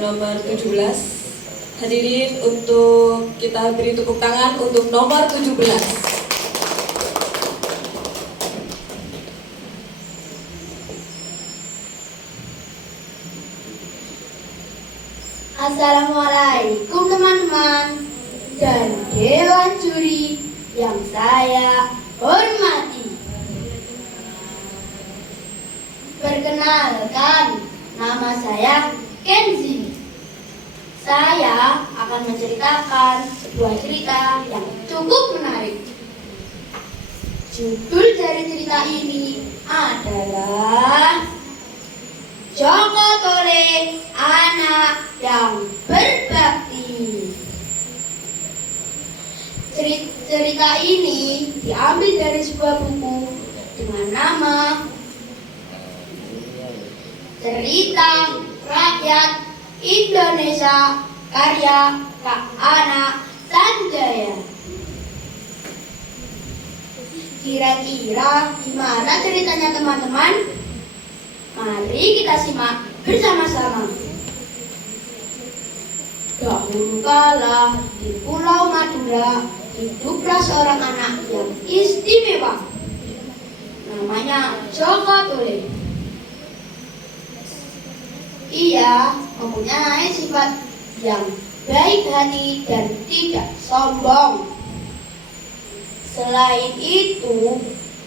nomor 17. Hadirin, untuk kita beri tepuk tangan untuk nomor 17. Assalamualaikum teman-teman dan Dewan Juri yang saya hormati. Perkenalkan, nama saya Kenzi. Saya akan menceritakan sebuah cerita yang cukup menarik. Judul dari cerita ini adalah Joko Tole, anak yang berbakti. Cerita ini diambil dari sebuah buku dengan nama Cerita Rakyat Indonesia karya Kak Ana Sanjaya. Kira-kira gimana ceritanya teman-teman? Mari kita simak bersama-sama. Dahulu kala di Pulau Madura hiduplah seorang anak yang istimewa. Namanya Joko Tole. Ia mempunyai sifat yang baik hati dan tidak sombong. Selain itu,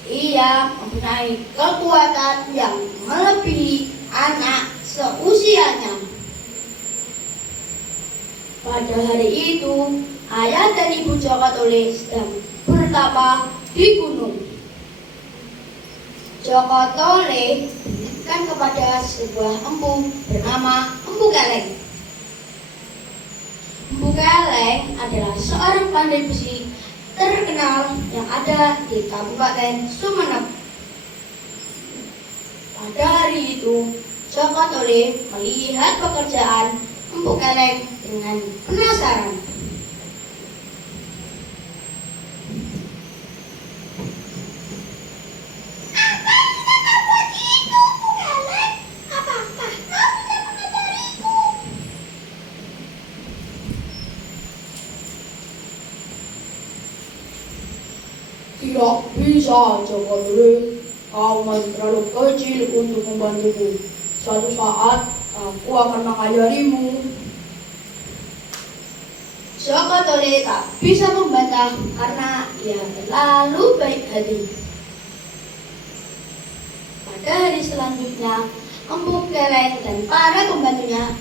ia mempunyai kekuatan yang melebihi anak seusianya. Pada hari itu, ayah dan ibu Joko Tole sedang bertapa di gunung. Joko Tole diberikan kepada sebuah empu bernama Empu Keleng. Empu Keleng adalah seorang pandai besi terkenal yang ada di Kabupaten Sumeneb. Pada hari itu, Joko Tole melihat pekerjaan Empu Keleng dengan penasaran. Tidak bisa, Joko Tole. Kau masih terlalu kecil untuk membantuku. Suatu saat, aku akan mengajarimu. Joko Tole tak bisa membantah karena ia terlalu baik hati. Pada hari selanjutnya, Empu Keleng dan para pembantunya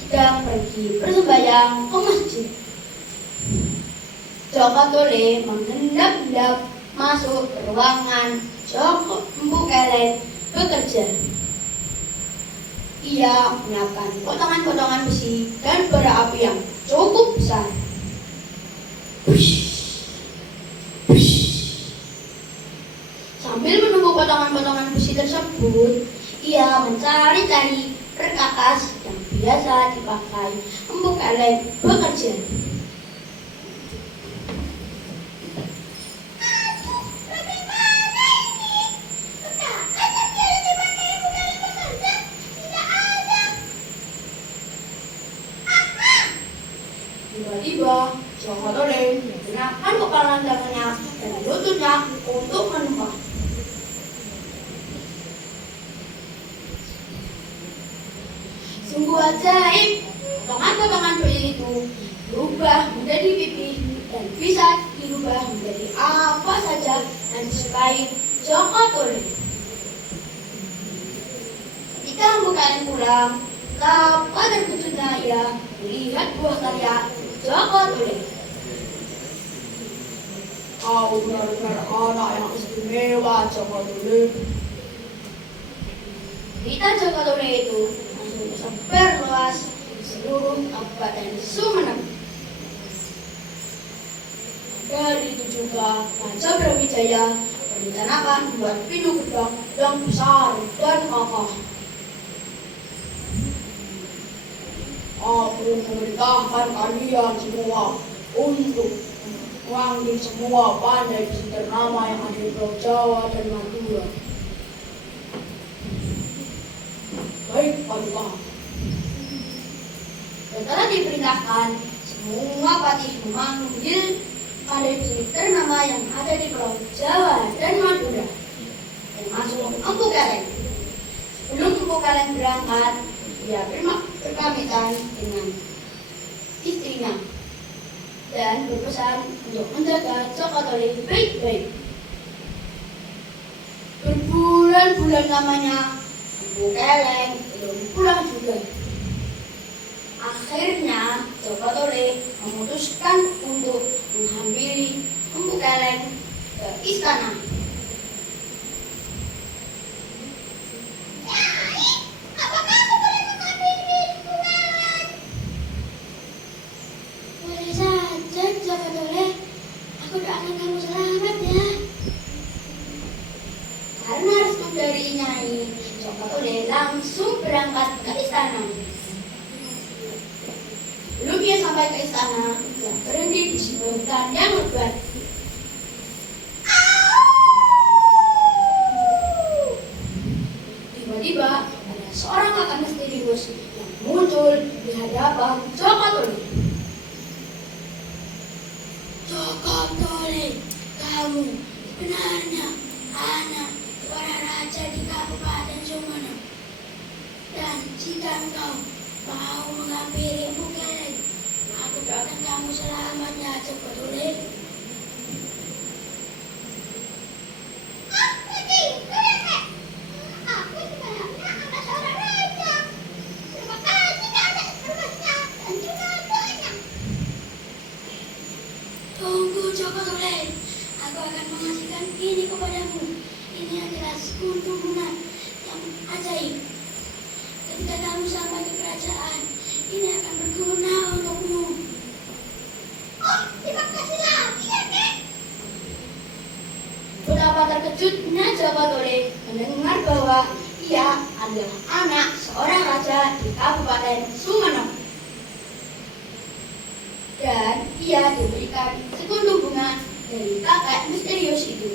sedang pergi bersembahyang ke masjid. Joko Tole menghendap-hendap masuk ke ruangan Empu Keleng bekerja. Ia menyiapkan potongan-potongan besi dan bara api yang cukup besar. Sambil menunggu potongan-potongan besi tersebut, ia mencari-cari perkakas yang biasa dipakai Empu Keleng bekerja. Tiba-tiba, Joko Tole menggunakan kepala tangannya dan lututnya untuk menembak. Sungguh ajaib, potongan-potongan besi itu berubah menjadi pipi dan bisa dirubah menjadi apa saja yang disukai Joko Tole. Ketika Empu Keleng pulang, betapa terkejutnya ia melihat buah karya Joko Tole. Kau benar-benar anak yang istimewa, Joko Tole. Berita Joko Tole itu langsung tersebar luas di seluruh Kabupaten Sumeneb. Dari itu juga, Raja Brawijaya merencanakan membuat pintu gerbang yang besar dan kokoh. Aku memerintahkan kalian semua untuk memanggil semua pandai besi ternama yang ada di Pulau Jawa dan Madura. Baik, Paduka. Setelah diperintahkan, semua patih memanggil pandai ternama yang ada di Pulau Jawa dan Madura, termasuk Empu Keleng. Sebelum Empu Keleng berangkat, dia berpamitan dengan istrinya dan berpesan untuk menjaga Jokotole baik-baik. Berbulan-bulan lamanya, Empu Keleng belum pulang juga. Akhirnya, Jokotole memutuskan untuk menghampiri Empu Keleng ke istana. Apakah aku boleh menghampiri Empu Keleng? Boleh saja, Jokotole. Aku doakan kamu selamat ya. Karena restu dari Nyai, Jokotole langsung berangkat ke istana. Sebelum dia sampai ke istana, dia berhenti di sebuah hutan yang lebat. Tiba-tiba ada seorang kakak misterius yang muncul di hadapan Jokotole. Jokotole, kamu sebenarnya anak seorang raja di Kabupaten Sumenep. Dan jika engkau mau menghampiri Empu Keleng, aku doakan kamu selamat ya, Jokotole. Sudah, Kek. Aku sebenarnya anak seorang raja. Terima kasih atas informasinya dan juga doanya. Tunggu, Jokotole. Aku akan mengasihkan ini kepadamu. Ini adalah sekutu bunga yang ajaib. Ketika kamu sampai ke kerajaan, ini akan berguna untukmu. Oh, terima kasih lagi ya, Kek. Betapa terkejutnya Jokotole mendengar bahwa ia adalah anak seorang raja di Kabupaten Sumenep. Dan ia diberikan sekutu bunga dari kakek misterius itu.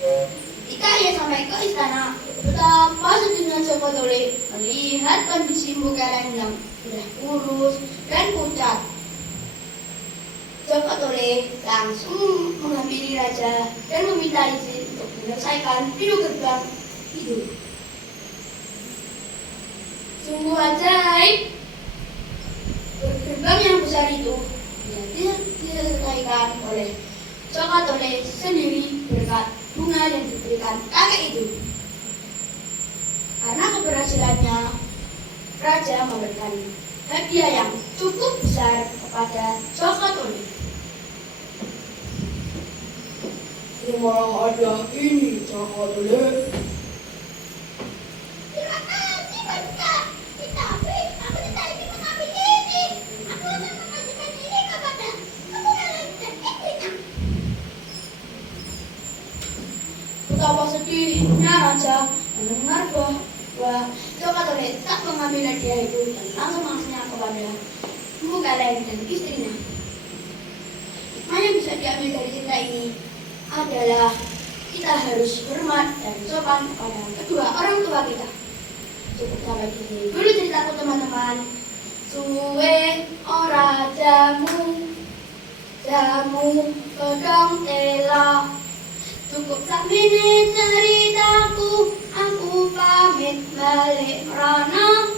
Ketika ia sampai ke istana, betapa sedihnya Jokotole melihat kondisi Empu Keleng yang sudah kurus dan pucat. Jokotole langsung menghampiri raja dan meminta izin untuk menyelesaikan pintu gerbang itu. Sungguh ajaib. Gerbang yang besar itu diselesaikan oleh Jokotole sendiri berkat bunga yang diberikan kakek itu. Karena keberhasilannya, raja memberikan hadiah yang cukup besar kepada Jokotole. Terimalah hadiah ini, Jokotole. Terima kasih, Bunda. Tetapi aku tidak ingin mengambil ini. Aku akan mengajukan ini kepada Empu Keleng dan istrinya. Betapa sedihnya raja mendengar bahwa Jokotole tak mengambil hadiah itu dan langsung mengasihnya kepada Empu Keleng dan istrinya. Hikmah yang bisa diambil dari cerita ini adalah kita harus hormat dan sopan kepada kedua orang tua kita. Cukup sampai di sini dulu ceritaku, teman-teman. Suwe ora jamu kodong tela. Cukup sakmene ceritaku, aku pamit balik rana.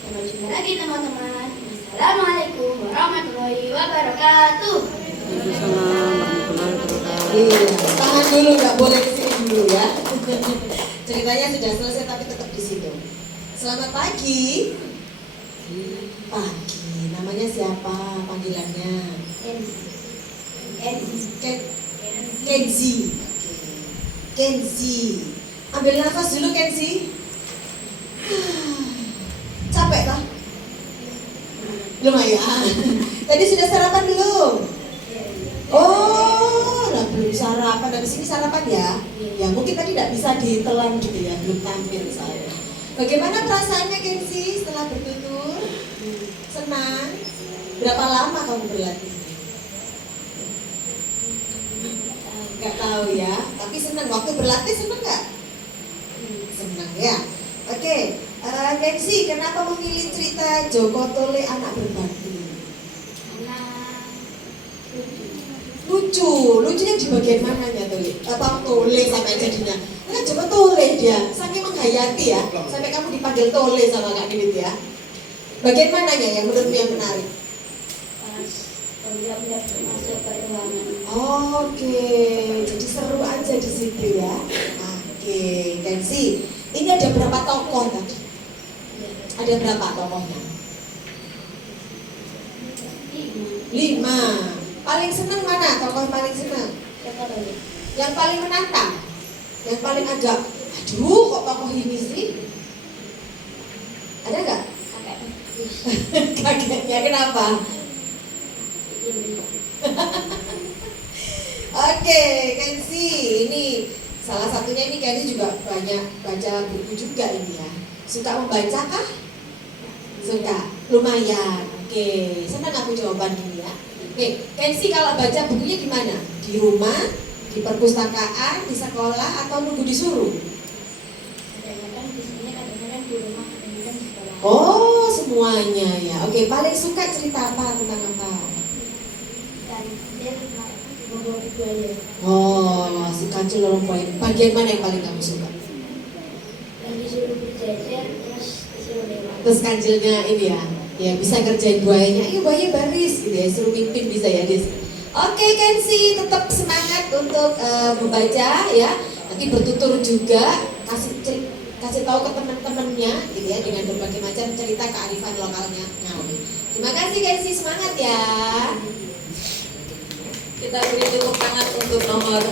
Sampai jumpa lagi, teman-teman. Wassalamualaikum warahmatullahi wabarakatuh. Iya, tahan dulu, nggak boleh di sini dulu ya. Ceritanya sudah selesai tapi tetap di situ. Selamat pagi. Pagi. Namanya siapa panggilannya? Kenzi. Kenzi. Ambil nafas dulu, Kenzi. Capek kah? Lumayan. Tadi sudah sarapan belum? Oh, nah belum sarapan. Habis ini sarapan ya? Ya mungkin tadi tidak bisa ditelan gitu ya, belum tampil saya. Bagaimana perasaannya, Kenzi, setelah bertutur? Senang? Berapa lama kamu berlatih? Nggak tahu ya, tapi senang. Waktu berlatih senang nggak? Senang ya. Oke, Kenzi, kenapa memilih cerita Joko Tole anak berbakti? Karena Lucunya di bagian mananya Tole? Atau Tole sampai jadinya? Kan Joko Tole dia, saking menghayati ya, sampai kamu dipanggil Tole sama Kak Didit ya. Bagian mananya yang menurutmu yang menarik? pas program daftar masuk ke ruangan. Oke, jadi seru aja di situ ya. Oke, Kenzi, ini ada berapa tokoh tadi? Ada berapa tokohnya? 5. Paling seneng mana? Tokoh yang paling seneng? Siapa tahu? Yang paling menantang? Yang paling agak, aduh kok tokoh ini sih? Ada nggak? Kakek. Kakeknya kenapa? Oke, Kenzi, ini salah satunya ini Kenzi juga banyak baca buku juga ini ya. Suka membaca kah? Suka, lumayan. Oke, senang aku jawaban ini ya. Oke, Kenzi kalau baca bukunya di mana? Di rumah, di perpustakaan, di sekolah, atau nunggu disuruh? Kadang-kadang di sini, kadang-kadang di rumah, kadang-kadang di sekolah. Oh, semuanya ya. Oke, paling suka cerita apa tentang apa? Dan dia membawa budaya. Oh, si kancil lorong poin. Bagian mana yang paling kamu suka? Dan disuruh berjejer, terus disuruh lewat. Terus kancilnya ini ya bisa kerjain buayanya. Ayo buaya baris gitu ya, suruh mimpin bisa ya Dis. Oke Kenzi, tetap semangat untuk membaca ya. Nanti bertutur juga, kasih tahu ke teman-temannya gitu ya dengan berbagai macam cerita kearifan lokalnya Ngawi. Terima kasih Kenzi, semangat ya. Kita beri tepuk tangan untuk nomor